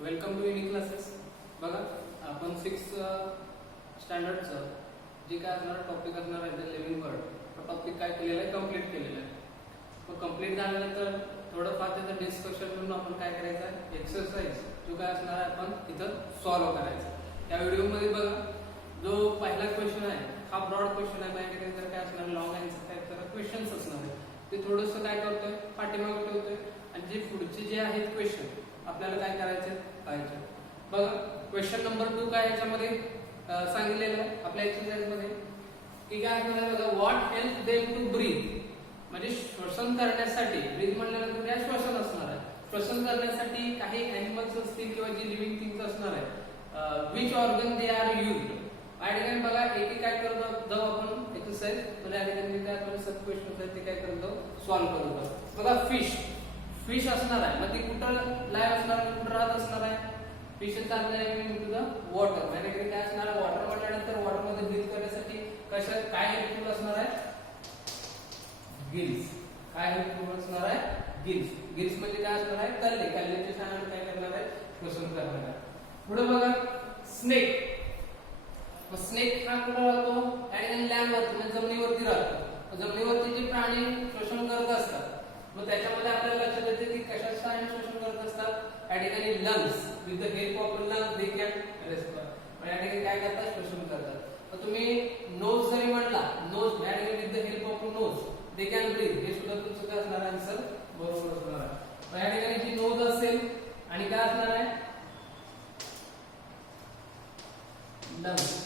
Welcome to unique classes. बघा आपण 6th स्टँडर्डचं जे काय असणार टॉपिक असणार आहे द लिव्हिंग वर्ड, तो टॉपिक काय केलेला आहे, कंप्लीट केलेला आहे. तो कंप्लीट झाल्यानंतर थोडंफार त्याचं डिस्कशन करून आपण काय करायचं आहे, एक्सरसाइज जो काय असणार आहे आपण इथं सॉल्व्ह करायचा. या व्हिडिओमध्ये बघा जो पहिला क्वेश्चन आहे हा ब्रॉड क्वेश्चन आहे, माझ्याकडे जर काय असणार लॉंग आन्सर टाइप तर क्वेश्चन्स असणार आहे ते थोडंसं काय करतोय पाठीमागे ठेवतोय आणि जे पुढचे जे आहेत क्वेश्चन आपल्याला काय करायचे पाहिजे. बघा क्वेश्चन नंबर 2 काय याच्यामध्ये सांगितलेलं आहे आपल्या एक्सरसाइज मध्ये की काय असणार आहे बघा, what help them to breathe. म्हणजे श्वसन करण्यासाठी, ब्रीथ म्हणल्यानंतर काय श्वसन असणार आहे, श्वसन करण्यासाठी काही ॲनिमल्स असतील किंवा जी लिव्हिंग थिंग्स असणार आहे, which organ they are used. या ठिकाणी बघा एक काय करत जाऊ आपण एक्सरसाइज, म्हणजे या ठिकाणी काय आपण सब क्वेश्चन आहेत ते काय करत जाऊ सॉल्व्ह करत जाऊ. बघा फिश असणार आहे, मग ती कुठं लाईव्ह असणार आहे, कुठं राहत असणार आहे, फिश चाललंय इनटू द वॉटर. म्हणजे काय असणार आहे, वॉटर म्हटल्यानंतर वॉटर मध्ये ब्रीथ करण्यासाठी काय हेल्पफुल असणार आहे, गिल्स. काय हेल्पफुल असणार आहे, गिल्स म्हणजे काय असणार आहे, कल्ल्याच्या साहाय्याने काय करणार आहे, श्वसन करणार आहे. पुढे बघा स्नेक हा कुठं राहतो, आणि लँडवरती म्हणजे जमिनीवरती राहतो. जमिनीवरती जे प्राणी श्वसन करत असतात मग त्याच्यामध्ये आपल्याला लक्षात येते की कशाच्या सहाय्याने श्वसन करत असतात. या ठिकाणी lungs, with the help of lungs they can रेस्पिरेट. म्हणजे या ठिकाणी काय करतात, श्वसन करतात. तर तुम्ही नोज जरी म्हटला, नोज या ठिकाणी with the help of nose they can breathe, हे सुद्धा तुमचं काय असणार आन्सर बरोबर असणार आहे. या ठिकाणी जी नोज असेल आणि काय असणार आहे, लंग्स.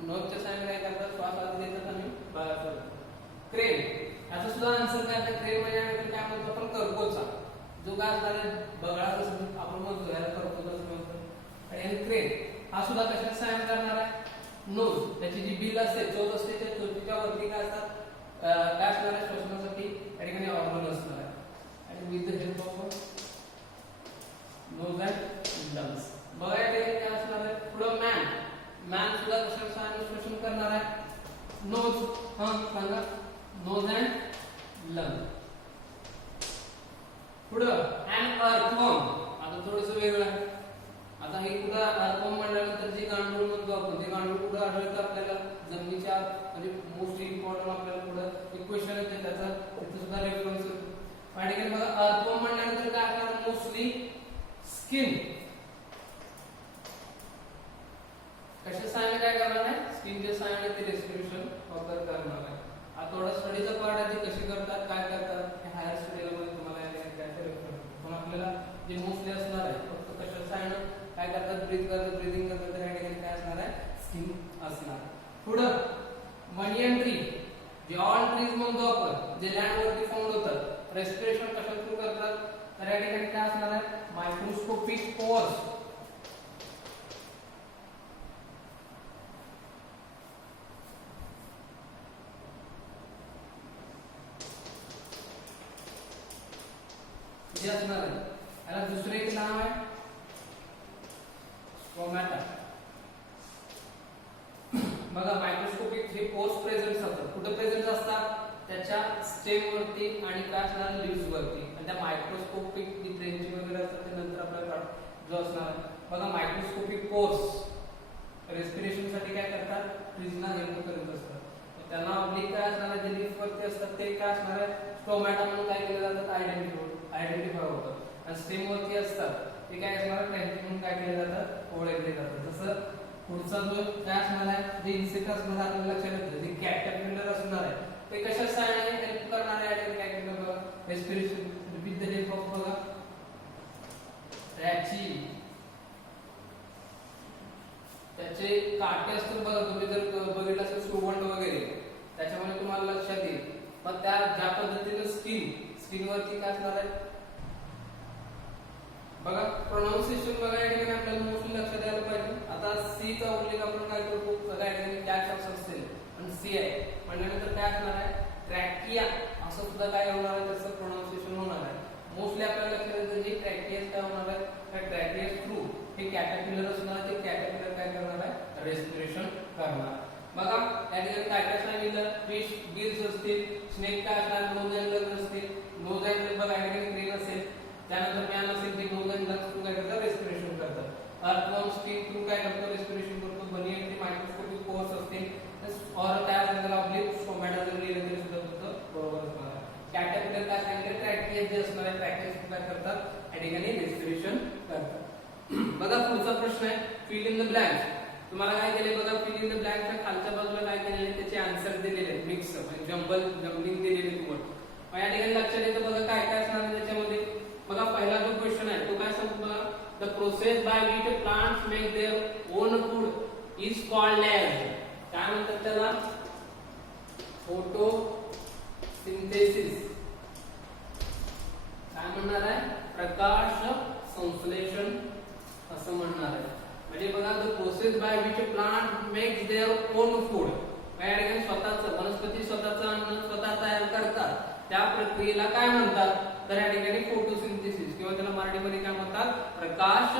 नोजच्या सहाय्याने काय करतात, श्वास आत देतात आणि बाहेर सोडतात. क्रेन, याचा सुद्धा आन्सर काय आहे, क्रेन म्हणजे काय म्हणतो आपण, करकोचा. जो काय असणार आहे बगळा जसं आपण म्हणतो याला करकोचा म्हणतो. आणि क्रेन हा सुद्धा कशाला सहाय्य करणार आहे, नोज. त्याची जी बिल असते, चोच असते, त्या चोचीच्या वरती काय असतात, काय असणार आहे, श्वसनासाठी या ठिकाणी ऑर्गन असणार आहे. आणि with the help of knows and lungs. बघा या ठिकाणी काय असणार आहे, पुढं मॅन सुद्धा कशाला सहाय्याने श्वसन करणार आहे, नोज. सांगा, नोज अँड लंग. पुढं अँड अर्थवर्म. आता थोडंसं वेगळं आहे. आता हे कुठं अर्थवर्म म्हणल्यानंतर जे गांडूळ म्हणतो आपण, ते गांडूळ कुठं आढळतं आपल्याला, जमिनीच्या म्हणजे मोस्ट इम्पॉर्टंट आपल्याला पुढं एक क्वेश्चन येते त्याचा, तिथे सुद्धा रेफरन्स येतो. आणि बघा अर्थवर्म म्हणल्यानंतर काय असणार, मोस्टली स्किन. कशा सहाय्याने काय करणार आहे, स्किनच्या सहाय्याने ते रेस्पिरेशन वगैरे करणार आहे. हा थोडा स्टडीचा पार्ट आहे, ते कशी करतात काय करतात हे हायर स्टडीला मध्ये तुम्हाला पण आपल्याला जे मोस्टली असणार आहे फक्त कशा सहाय्याने काय करतात, ब्रीथ करतात, ब्रीदिंग करतात, तर या ठिकाणी काय असणार आहे, स्किन असणार. पुढं बनियन ट्री, जे ऑल ट्रीज म्हणतो आपण, जे लँड वरती फाउंड होतात, रेस्पिरेशन कशा थ्रू करतात, तर या ठिकाणी काय असणार आहे, मायक्रोस्कोपिक पोअर्स. जे असणार आहे याला दुसरे एक नाव आहे स्ट्रोमॅटा. बघा मायक्रोस्कोपिक हे पोर्स प्रेझेंट असतात, कुठे प्रेझेंट असतात, त्याच्या स्टेम वरती आणि काय असणार, लीव्स वरती. आणि त्या मायक्रोस्कोपिक जी ब्रेनची वगैरे असतात ते नंतर आपल्याला जो असणार आहे. बघा मायक्रोस्कोपिक पोर्स रेस्पिरेशन साठी काय करतात, ट्रीजना हेल्प करत असतात. त्यांना ऑब्लिक काय असणार आहे, जे लीव्स वरती असतात ते काय असणार आहे, स्ट्रोमॅटा म्हणून काय केले जातात, आयडेंटिफाय होतात. आणि स्टेम वरती असतात ते काय असणार, ट्रँकिंग म्हणून काय केले जातात, ओळखले जातात. जसं पुढचा जो काय असणार आहे, जे इन्सेक्ट असणार आहे आपल्याला लक्षात येतं, जे कॅटरपिलर असणार आहे ते कशा सहाय्याने हेल्प करणार आहे, काय केलं, respiration with the help of बघा त्याचे काटे असतात बघा, तुम्ही जर बघितलं असेल सुगंध वगैरे त्याच्यामुळे तुम्हाला लक्षात येईल. मग त्या ज्या पद्धतीने स्किन वरती काय असणार आहे बघा, प्रोनाउन्सिएशन बघा या ठिकाणी आपल्याला मोस्टली लक्षात यायला पाहिजे. आता सी चा उल्लेख आपण काय करतो, बघा या ठिकाणी कॅट असेल आणि सी आहे म्हणल्यानंतर काय असणार आहे, ट्रॅकिया असं सुद्धा काय होणार आहे, त्याचं प्रोनाउन्सिएशन होणार आहे. मोस्टली आपल्याला लक्षात येतं जे ट्रॅकिया काय होणार आहे, त्या ट्रॅकिया थ्रू हे कॅटरपिलर असणार आहे, ते कॅटरपिलर काय करणार आहे, रेस्पिरेशन करणार. बघा या ठिकाणी काय काय सांगितलं, फिश गिल्स असतील, स्नेक काय असणार, नोज अँड लंग असतील. नोज अँड लंग बघा या ठिकाणी क्रेन असेल, त्यानंतर मॅन असेल ते नोज अँड लंग काय करतात या ठिकाणी रेस्पिरेशन करतात. बघा पुढचा प्रश्न आहे फिल इन द ब्लँक्स. तुम्हाला काय केले बघा फिल इन द ब्लँक्सच्या खालच्या बाजूला काय केलेले त्याचे आन्सर दिलेले आहेत मिक्स म्हणजे जम्बलिंग दिलेले तुम्हाला. मग या ठिकाणी लक्षात येतं बघा काय काय असणार आहे त्याच्यामध्ये. बघा पहिला जो क्वेश्चन आहे तो काय सांगतो बघा the process by which plants make their own food is called as. काय म्हणतात त्याला फोटोसिंथेसिस. काय म्हणणार आहे प्रकाश संश्लेषण असं म्हणणार आहे. म्हणजे बघा the process by which plant makes there own food. या ठिकाणी स्वतःच वनस्पती स्वतःचं अन्न स्वतः तयार करतात त्या प्रक्रियेला काय म्हणतात तर या ठिकाणी फोटोसिंथेसिस किंवा त्याला मराठीमध्ये काय म्हणतात प्रकाश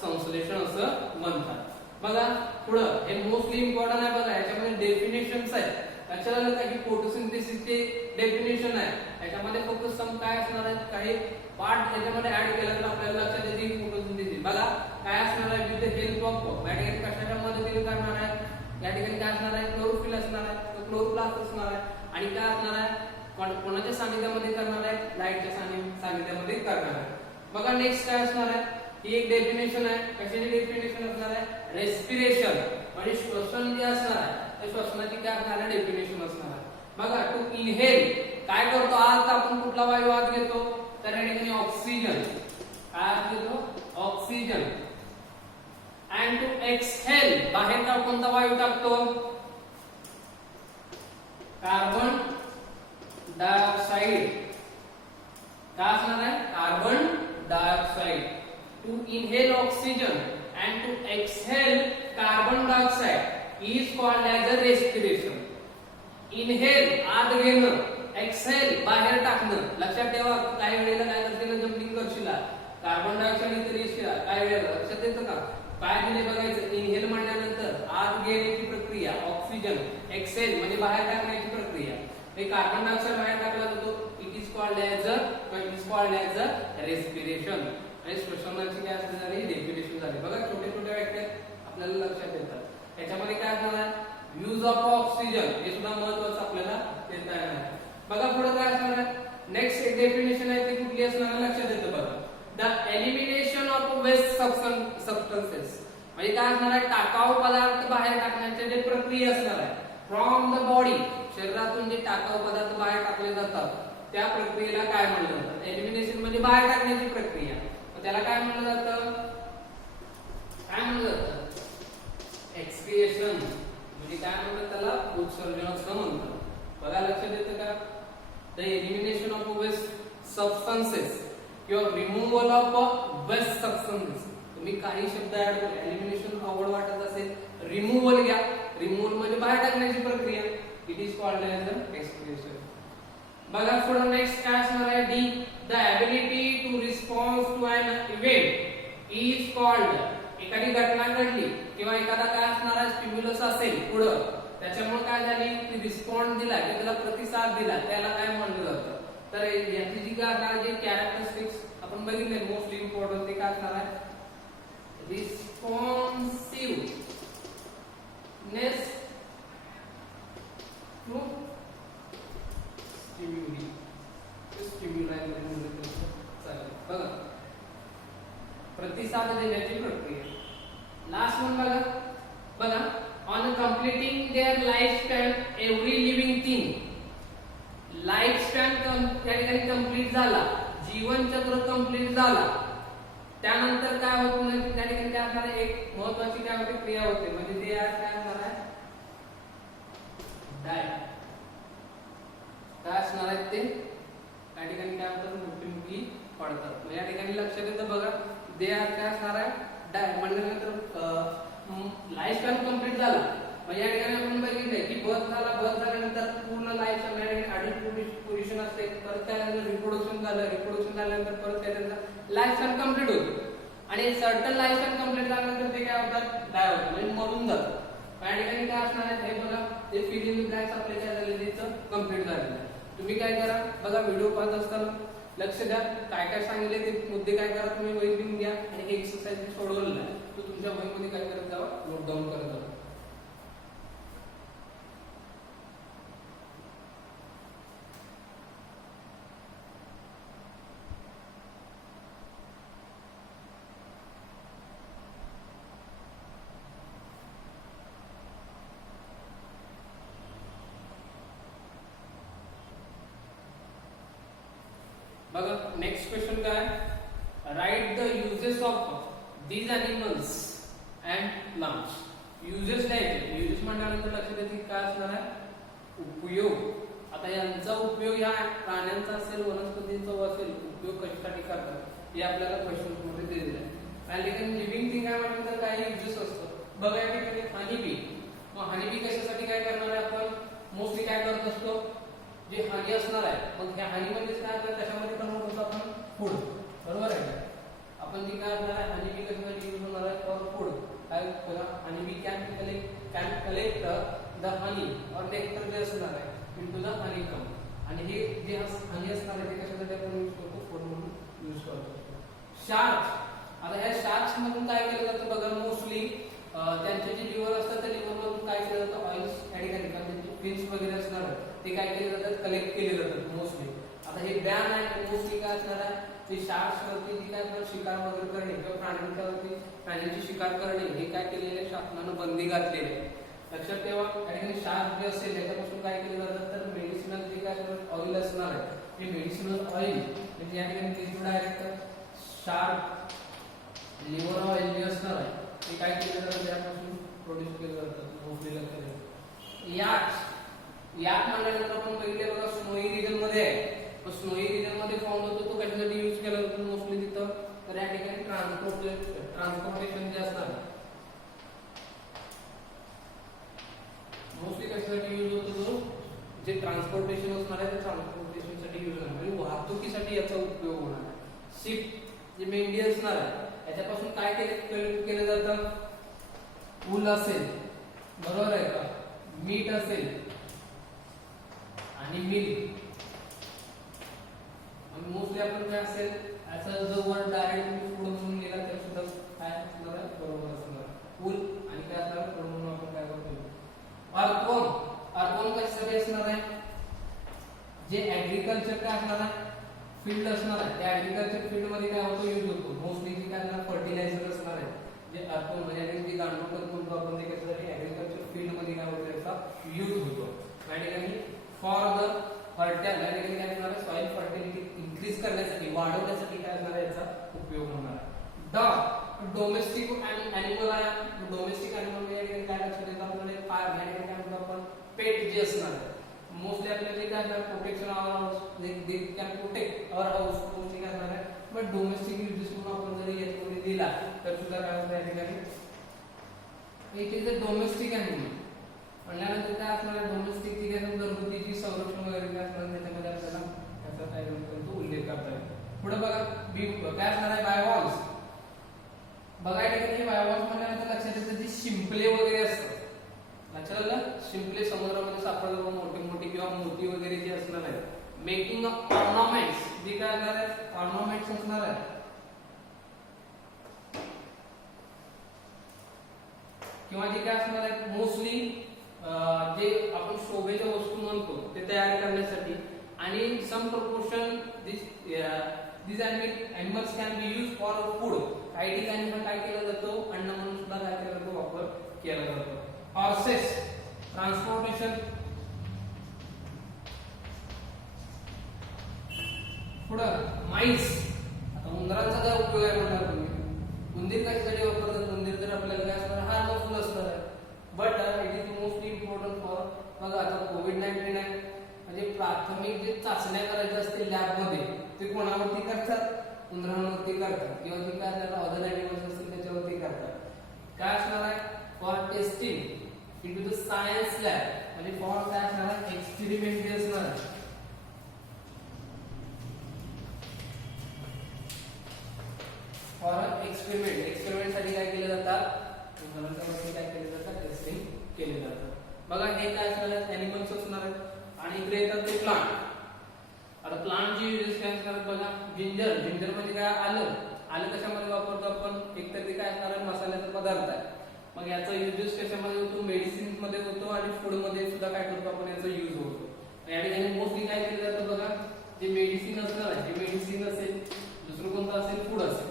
संश्लेषण असं म्हणतात. बघा पुढं हे मोस्टली इम्पॉर्टंट आहे बघा याच्यामध्ये डेफिनेशन्स आहेत. लक्षात आलं का की फोटोसिंथेसिसचे डेफिनेशन आहे याच्यामध्ये फक्त सम काय असणार आहेत काही पार्ट याच्यामध्ये ऍड केला तर आपल्याला लक्षात येते फोटोसिंथेसिस. बघा काय असणार आहे विथ द हेल्प ऑफ या ठिकाणी कशाच्या मदतीने करणार आहे या ठिकाणी काय असणार आहे क्लोरोफिल असणार आहे क्लोरोप्लास्ट असणार आहे आणि काय असणार आहे कोणाच्या सानिध्यामध्ये करणार आहे लाईटच्या सानिध्यामध्ये करणार आहे. बघा नेक्स्ट काय असणार आहे ही एक डेफिनेशन आहे. कशाची डेफिनेशन असणार आहे रेस्पिरेशन म्हणजे श्वसन जे असणार आहे त्या श्वसनाची काय असणार आहे डेफिनेशन असणार आहे. बघा टू इनहेल काय करतो आज आपण कुठला वायू आत घेतो तर या ठिकाणी ऑक्सिजन काय आत घेतो ऑक्सिजन. अँड टू एक्सहेल बाहेर का कोणता वायू टाकतो कार्बन डायऑक्साइड. काय असणार आहे carbon dioxide. To inhale oxygen and to exhale carbon dioxide is called as a respiration. Inhale आत घेणं एक्सहेल बाहेर टाकणं. लक्षात ठेवा काही वेळेला काय करते ना जम्पिंग करशील कार्बन डायऑक्साइड इथे येशील काही वेळेला लक्षात येतं का काय दिले बघायचं इनहेल म्हणल्यानंतर आत घेण्याची प्रक्रिया ऑक्सिजन एक्सहेल म्हणजे बाहेर टाकण्याची प्रक्रिया. हे कार्बन डायऑक्साइड बाहेर टाकला जातो it is called as a respiration. आणि श्वसनाची काय झाली डेफिनेशन झाली. बघा छोटे छोटे वाक्य आपल्याला लक्षात येतात. त्याच्यामध्ये काय असणार आहे यूज ऑफ ऑक्सिजन हे सुद्धा महत्त्वाचं आपल्याला देता येणार. बघा पुढे काय असणार आहे नेक्स्ट एक डेफिनेशन आहे ती कुठली असणार लक्षात येतं बघा the elimination of waste substances म्हणजे काय असणार आहे टाकाऊ पदार्थ बाहेर टाकण्याची जे प्रक्रिया असणार आहे फ्रॉम द बॉडी शरीरातून जे टाकाऊ पदार्थ बाहेर टाकले जातात त्या प्रक्रियेला काय म्हणलं जातं एलिमिनेशन म्हणजे बाहेर टाकण्याची प्रक्रिया. त्याला काय म्हणलं जातं एक्सक्रिएशन म्हणजे काय म्हणतात त्याला उत्सर्जन असं म्हणतात. बघा लक्षात येतं का the elimination of waste substances किंवा रिमूव्हल ऑफ वेस्ट सबस्टन्सेस. तुम्ही काही शब्द ऍड करा एलिमिनेशन अवघड वाटत असेल रिमूव्हल घ्या. रिमूव्हल म्हणजे बाहेर टाकण्याची प्रक्रिया it is called as a excretion. बघा पुढे नेक्स्ट काय असणार आहे the the ability to response to an event is called एखादी घटना घडली किंवा एखादा काय असणार आहे स्टिम्युलस असेल पुढं त्याच्यामुळे काय झाली की रिस्पॉन्स दिला किंवा त्याला प्रतिसाद दिला त्याला काय म्हणलं जातं तर याची जी काय जे कॅरेक्टरिस्टिक्स आपण बघितले मोस्ट इम्पॉर्टंट ते काय असणार आहे रिस्पॉन्सिव्हनेस टू बघा प्रतिसाद देण्याची प्रक्रिया. लास्ट वन बघा on completing their life span every living thing life span त्या ठिकाणी कंप्लीट झाला जीवनचक्र कंप्लीट झाला त्यानंतर काय होतं त्या ठिकाणी काय असणार एक महत्वाची काय होते क्रिया होते म्हणजे ते काय असणार आहे डाय काय असणार आहेत ते त्या ठिकाणी काय होतं मृत्युमुखी पडतात. या ठिकाणी लक्षात येतं बघा दे आर काय असणार आहे डाय म्हणल्यानंतर लाईफ स्पॅन कंप्लीट झाला म्हणजे या ठिकाणी आपण बघितलंय की बर्थ झाल्यानंतर पूर्ण लाईफ स्पॅन अडल्ट पोझिशन असते परत त्यानंतर रिप्रोडक्शन झाल्यानंतर परत काय त्यांचा लाईफ स्पॅन कंप्लीट होतो आणि सर्टन लाईफ स्पॅन कंप्लीट झाल्यानंतर ते काय होतात डाय होतात म्हणजे मरून जातात. या ठिकाणी काय असणार आहे हे बघा ते फिल इन द ब्लँक्स आपले काय झालेले कंप्लीट झालेलं आहे. तुम्ही काय करा बघा व्हिडिओ पाहत असताना लक्ष द्या काय काय सांगितले ते मुद्दे काय करा तुम्ही वही लिहून घ्या आणि हे एक्सरसाइज सोडवलेला आहे तो तुमच्या वहीमध्ये काय करत जावा नोट डाऊन करत जावा. Write the uses of these animals and plants. Uses लिहायचे. युजेस म्हटल्यानंतर लक्षात येते काय असणार आहे, उपयोग. आता यांचा उपयोग ह्या प्राण्यांचा असेल, वनस्पतींचा असेल, उपयोग कशासाठी करतात हे आपल्याला क्वेश्चन मध्ये दिलेलं आहे. आणि ठिकाणी लिव्हिंग थिंग काय म्हटलं तर काही युजेस असतं. बघा या ठिकाणी हनी बी. मग हनी बी कशासाठी काय करणार आहे आपण, मोस्टली काय करत असतो, जे हनी असणार आहे मग ह्या हनी मध्ये काय करतात, त्याच्यामध्ये कन्वर्ट होतो आपण फूड. बरोबर आहे का. आपण जे काय करणार आहे, हनी बी कशासाठी यूज होणार आहे, फॉर फूड. काय बघा, honey bee can collect the honey और नेक्टर जे असणार आहे into the honeycomb. आणि हे जे हनी असणार आहे ते कशासाठी आपण यूज करतो, फूड म्हणून यूज करतो. शार्क. आता ह्या शार्क्स मधून काय केलं जातं बघा, मोस्टली त्यांचे जे लिव्हर असतात त्या लिव्हर मधून काय केलं जातं, ऑइल्स ऍड केले कारण त्यांचे फिन्स वगैरे असणार आहे ते काय केले जातात, कलेक्ट केले जातात मोस्टली. आता हे बॅन आहे. मोस्टली काय असणार आहे, ते शार्क्स वरती जी काय शिकार वगैरे करणे किंवा प्राण्यांची शिकार करणे हे काय केलेले शासनानं बंदी घातलेली आहे. लक्षात ठेवा. आणि शार्क जे असेल त्याच्यापासून काय केलं जातं तर मेडिसिनल जे काय ऑइल असणार आहे ते मेडिसिनल ऑइल म्हणजे या ठिकाणी डायरेक्ट शार्क लिव्हर ऑइल जे असणार आहे ते काय केलं जातं त्यापासून प्रोड्यूस केलं जातं मोस्टली. लक्षात. याक म्हटल्यानंतर आपण बघितले बघा स्नोई रिजन मध्ये आहे. तो स्नोई रिजन मध्ये फाउंड होतो. तो कशासाठी यूज केला जातो मोस्टली तिथं तर या ठिकाणी ट्रान्सपोर्टेशन जे असणार मोस्टली कशासाठी यूज होतो, तो जे ट्रान्सपोर्टेशन असणार आहे त्या ट्रान्सपोर्टेशन साठी यूज होणार म्हणजे वाहतुकीसाठी याचा उपयोग होणार आहे. शिप जे मेंढी असणार आहे याच्यापासून काय केलं जातं, ऊल असेल, बरोबर आहे का, मीठ असेल आणि मिल्क. आणि मोस्टली आपण काय असेल याचा जो वर्ड डायरेक्ट फूड म्हणून लिहिला तर सुद्धा काय असणार आहे, बरोबर असणार ऊल आणि काय असणार फूड म्हणून आपण काय करतो. अर्बन कशासाठी असणार आहे, जे ऍग्रीकल्चर काय असणार आहे फील्ड असणार आहे त्या ऍग्रीकल्चर फील्ड मध्ये काय होतो यूज होतो. मोस्टली जे काय असणार फर्टिलायझर असणार आहे जे अर्बन म्हणजे जे गांडूळ म्हणतो आपण ते कशासाठी ऍग्रीकल्चर फील्ड मध्ये काय होतो याचा यूज होतो. या ठिकाणी फॉर द फर्टाइल या ठिकाणी काय असणार आहे सॉइल फर्टिलिटी इन्क्रीज करण्यासाठी वाढवण्यासाठी काय असणार आहे याचा उपयोग होणार आहे. डॉग डोमेस्टिक ॲनिमल आहे. डोमेस्टिक ॲनिमल या ठिकाणी काय लक्षात येतं आपल्याला फार या ठिकाणी काय म्हणतो आपण पेट जे असणार आहे मोस्टली आपल्याला काय असणार protection our house they can protect our house mostly काय असणार आहे. बट डोमेस्टिक युजेस म्हणून आपण जरी याच्यामध्ये दिला तर सुद्धा काय होतं या ठिकाणी it is a domestic animal म्हणल्यानंतर काय असणार आहे डोमेस्टिक जी काय घरगुतीची संरक्षण वगैरे काय असणार त्याच्यामध्ये आपल्याला त्याचा काय म्हणतो उल्लेख करता येईल. पुढे बघा काय असणार आहे बायोवॉल्स. बघा या ठिकाणी बायोवॉल्स म्हणल्यानंतर लक्षात येतं जी शिंपले वगैरे असतात. लक्षात आलं शिंपले समुद्रामध्ये सापडतात मोठे मोठे किंवा मोती वगैरे जे असणार आहे मेकिंग ऑफ ऑर्नामेंट्स जे काय असणार आहे ऑर्नामेंट्स असणार आहे किंवा जे काय असणार आहे मोस्टली जे आपण शोभेच्या वस्तू म्हणतो ते तयार करण्यासाठी आणि सम proportion these animals can be used for food. काही ठिकाणी पण काय केलं जातो अन्न म्हणून सुद्धा काय केला जातो वापर केला जातो. Horses transportation. पुढं माईस. आता उंदरांचा काय उपयोग आहे म्हणणार तुम्ही उंदीर कशासाठी वापरतात उंदीर तर आपल्याला काय असणार हार्मफुल असणार आहे but it is mostly important for बघा आता कोविड-19 आहे म्हणजे प्राथमिक जे चाचण्या करायच्या असतील लॅब मध्ये ते कोणावरती करतात उंदरांवरती करतात किंवा जे काय त्याला अदर ॲनिमल्स असतील त्याच्यावरती करतात. काय असणार आहे for testing into the science lab म्हणजे फॉर काय असणार आहे एक्सपेरिमेंट जे असणार आहे फॉर एक्सपेरिमेंट साठी काय केले जातात उंदरांवरती काय केले जातात टेस्टिंग केले जातात. बघा हे काय असणार आहे ॲनिमल्स असणार आहेत आणि इकडे येतात ते प्लांट. आता प्लांट जी युजेस काय असणार बघा जिंजर म्हणजे काय आलं कशामध्ये वापरतो आपण एकतर ते काय असणार आहे मसाल्याचा पदार्थ आहे मग याचा युजेस कशामध्ये होतो मेडिसिन मध्ये होतो आणि फूड मध्ये सुद्धा काय करतो आपण याचा यूज होतो. या ठिकाणी मोस्टली काय केलं जातं बघा जे मेडिसिन असणार आहे जे मेडिसिन असेल दुसरं कोणतं असेल फूड असेल.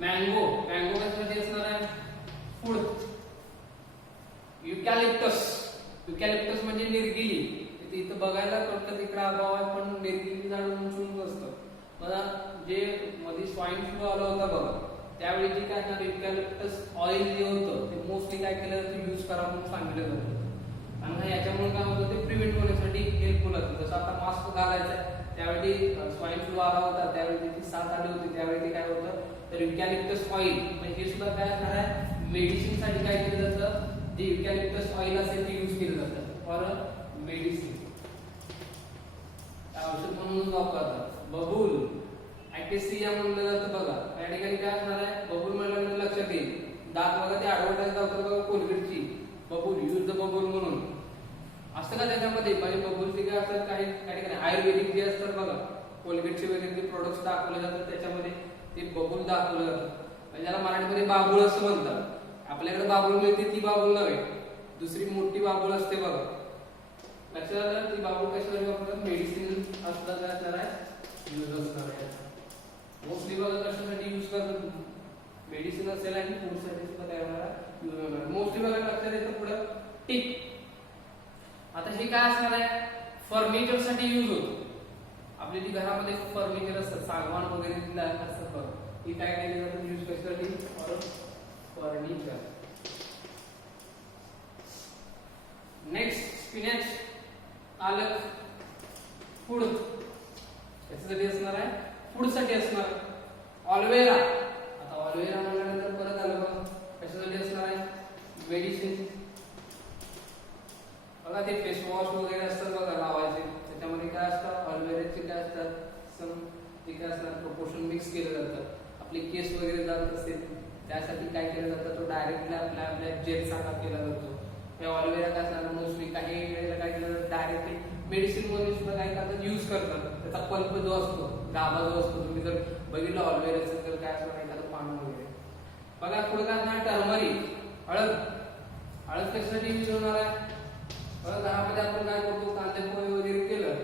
मँगो कशासाठी असणार आहे फूड. युकॅलिप्टस म्हणजे निर्गिली इथं बघायला फक्त तिकडे अभाव आहे पण निर्गिली झाड उंच असतं. मला जे मध्ये स्वाईन फ्लू आला होता बघा, त्यावेळी जे काय ना युकॅलिप्टस ऑइल जे होतं ते मोस्टली काय केलं जातं, यूज करा म्हणून सांगितलं जातं. आणि याच्यामुळे काय होतं, ते प्रिव्हेंट होण्यासाठी हेल्पफुल असतं. जसं आता मास्क घालायचं त्यावेळी स्वाईन फ्लू आला होता, त्यावेळी त्याची साथ आली होती, त्यावेळी ते काय होतं, तर युकॅलिप्टस ऑइल म्हणजे हे सुद्धा काय असणार आहे, मेडिसिन साठी काय केलं जातं, जे युकॅलिप्टस ऑइल असेल ते यूज केलं जातं फॉर मेडिसिन, औषध म्हणून वापरतात. बबूल ऍक्टेसिया म्हणलं जातं बघा, या ठिकाणी काय असणार आहे, बबूल म्हणल्यानंतर लक्षात येईल, दात बघा ते ऍडव्हर्टाइज दाखवतात बघा कोलगेटची, बबूल यूज द बबूल म्हणून असतं का त्याच्यामध्ये, म्हणजे बबूलचे काय असतात, काही ठिकाणी आयुर्वेदिक जे असतात बघा कोलगेटचे वगैरे जे प्रोडक्ट्स दाखवले जातात त्याच्यामध्ये ते बबूल दाखवलं जातं, म्हणजे त्याला मराठीमध्ये बाबूळ असं म्हणतात. आपल्याकडे बाबूळ मिळते ती बाबूळ नव्हे, दुसरी मोठी बाबूळ असते बघा, लक्षात आलं. ती बाबूळ कशासाठी वापरतात, मेडिसिन असलं काय असणार आहे, यूज असणार आहे. मोस्टली बघा कशासाठी यूज करतात, मेडिसिन असेल आणि फूड साठी सुद्धा काय होणार आहे, यूज होणार. मोस्टली बघा लक्षात येतं पुढे टिक. आता हे काय असणार आहे, फर्निचर साठी यूज होतो. आपली जी घरामध्ये फर्निचर असतात, सागवान वगैरे असतात बघा, ही काय केली जातात, यूज कशासाठी, फर्निचर. नेक्स्ट स्पिनॅच, पालक, फूड याच्यासाठी असणार आहे, फूड साठी असणार. ऑल्वेरा, आता ऑल्वेरा म्हणल्यानंतर परत आलं बघा, कशासाठी असणार आहे, मेडिसिन. बघा ते फेस वॉश वगैरे असतात बघा लावायचे, त्याच्यामध्ये काय असतात, ऑल्वेराचे काय असतात, सम जे काय असतात प्रोपोर्शन मिक्स केलं जातं. आपले केस वगैरे जात असतील त्यासाठी काय केलं जातं, तो डायरेक्टली आपल्या जेल सारखा केला जातो. हे ऑल्वेरा काय असणार, मोस्टली काही वेळेला काय केलं जातं, डायरेक्टली मेडिसिन मध्ये सुद्धा काय करतात, यूज करतात. त्याचा पल्प जो असतो, गाभा जो असतो, तुम्ही जर बघितलं ऑल्वेराचं तर काय असणार, एखादं पान वगैरे. बघा पुढे काय असणार, टर्मरिक, हळद. हळद कशासाठी यूज होणार आहे, बघा घरामध्ये आपण काय करतो, कांदे पोहे वगैरे केलं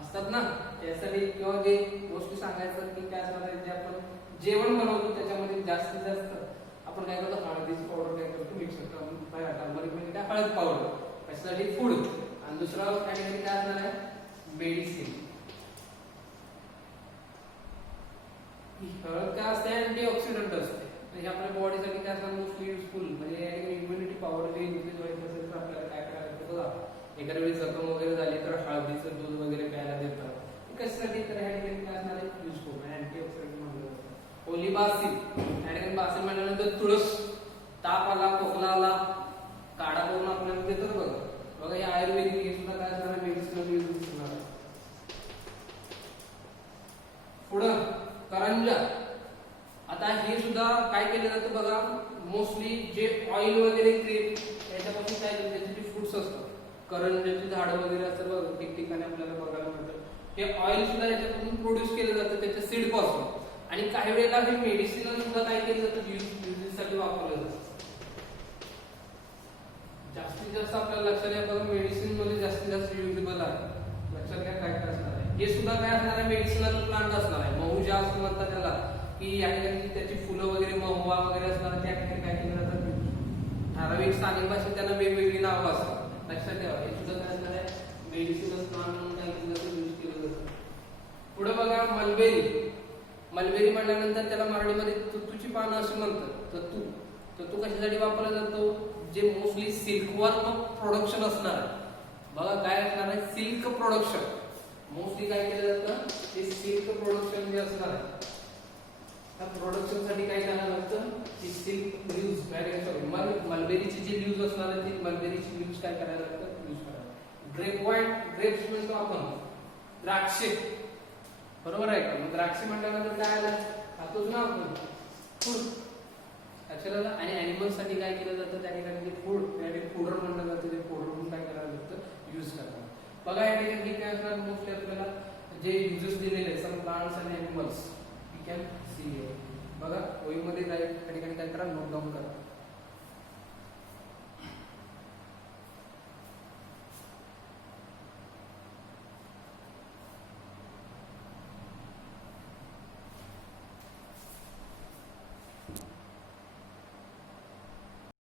असतात ना त्यासाठी, किंवा जे गोष्टी सांगायचं की काय असणार आहे, जे आपण जेवण बनवतो त्याच्यामध्ये जास्तीत जास्त आपण काय करतो, हळदीची पावडर काय करतो, मिक्स करतो. टर्मरिक म्हणजे काय, हळद पावडर, त्याच्यासाठी फूड. आणि दुसरा कॅटेगरी काय असणार आहे, मेडिसिन. हळद काय असते, अँटीऑक्सिडंट असते, म्हणजे आपल्या बॉडीसाठी काय असणार, मोस्टली युजफुल. म्हणजे इम्युनिटी पॉवर जे इन्क्रीज व्हायचं असेल तर आपल्याला काय करायचं बघा, एखाद्या वेळी जखम वगैरे झाली तर हळदीचं दूध वगैरे प्यायला देतात. कशासाठी, तर ह्या ठिकाणी काय असणार आहे, युजफुल अँटीऑक्सिडंट म्हणलं जातं. ओलिबासिल, ह्या ठिकाणी बासिल म्हणल्यानंतर तुळस. ताप आला, खोकला आला, काढा करून आपल्याला देतात बघा. बघा हे आयुर्वेदिक, हे सुद्धा काय असणार आहे, मेडिसिनल यूज असणार आहे. पुढं करंजा. आता हे सुद्धा काय केलं जातं बघा, मोस्टली जे ऑइल वगैरे क्रीम याच्यापासून काय केलं, त्याचे जे फ्रुट्स असतात, करंजाची झाडं वगैरे असतात बघा, ठिकठिकाणी आपल्याला बघायला मिळतं. हे ऑइल सुद्धा याच्यापासून प्रोड्यूस केलं जातं, त्याच्या सीड पासून. आणि काही वेळेला हे मेडिसिन सुद्धा काय केलं जातं, युजेससाठी वापरलं जातं. जास्तीत जास्त आपल्याला लक्षात घ्या बघा, मेडिसिन मध्ये जास्तीत जास्त युजेबल आहे. लक्षात घ्या काय काय असणार आहे, हे सुद्धा काय असणार आहे, मेडिसिनल प्लांट असणार आहे. महुजा असं म्हणतात त्याला, की या ठिकाणी त्याची फुलं वगैरे, महुआ वगैरे असणार, त्या ठिकाणी काय केलं जातं, ठराविक स्थानिक भाषेत त्यांना वेगवेगळी नावं असतात. लक्षात ठेवा, हे सुद्धा काय असणार आहे, मेडिसिनल प्लांट म्हणून काय केलं जातं, यूज केलं जातं. पुढे बघा मलबेरी. मलबेरी म्हणल्यानंतर त्याला मराठीमध्ये तुतीची पानं असं म्हणतात. तत्तू कशासाठी वापरला जातो, जे मोस्टली सिल्कवर्म प्रोडक्शन असणार आहे. बघा काय असणार आहे, सिल्क प्रोडक्शन. मोस्टली काय केलं जातं, ते सिल्क प्रोडक्शन जे असणार आहे, त्या प्रोडक्शन साठी काय करायला लागतं, की सिल्क लीव्हज काय सॉरी मलबेरीची जी लीव्हज असणार आहे, ती मलबेरीची लीव्हज काय करायला लागतं, यूज करायला. ग्रेप वाईन, ग्रेप्स म्हणतो आपण, द्राक्षे, बरोबर आहे का. मग द्राक्षे म्हटल्यानंतर काय आलं, खातोच ना आपण, फूड. लक्षात. आणि अॅनिमल साठी काय केलं जातं, त्या ठिकाणी फूड, फूडर म्हणलं जातं, ते फूडर म्हणून काय करायला लागतं, यूज करतात. बघा या ठिकाणी काय असणार, मोस्टली आपल्याला जे युजेस दिलेले आहेत, सम प्लांट्स आणि अॅनिमल्स, वी कॅन सी. बघा वहीमध्ये जाईल, त्या ठिकाणी काय करा, नोट डाऊन करा.